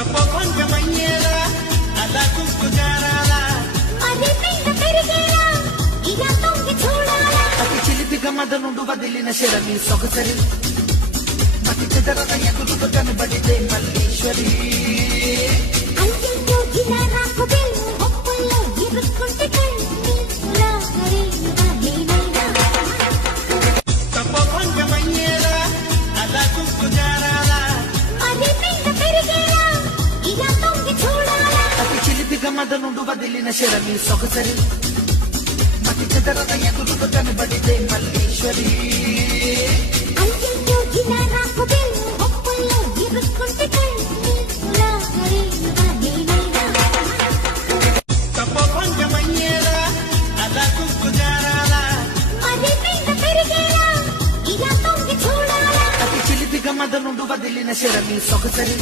తప్పకొంచెమయ్యేలా అలా చూస్తూ జారాలా మరి పెంట పెరిగేలా ఇలా తొంగి చూడాలా అతి చిలిపిగా మదనుండు వదిలిన శరమి సొగసరి మతి చెదరన ఎదురుగా కనబడితే మల్లీశ్వరి అయ్యో ఇలా నాకు వెళ్ళు ఒప్పుల్లో ఇరుక్కుంటే కన్నీలా మరేగా నేనైనా తప్పకొంచెమయ్యేలా అలా చూస్తూ జారాలా మరి పెంట పెరిగేలా ఇలా తొంగి చూడాలా అతి చిలిపిగా మదనుండు వదిలిన శరమి సొగసరి మతి చెదరన ఎదురుగా కనబడితే మల్లీశ్వరి అయ్యో ఇలా నాకు వెళ్ళు ఒప్పుల్లో ఇరుక్కుంటే కన్నీలా మరేగా నేనైనా తప్పకొంచెమయ్యేలా అలా చూస్తూ జారాలా మరి పెంట పెరిగేలా ఇలా తొంగి చూడాలా అతి చిలిపిగా మదనుండు వదిలిన శరమి సొగసరి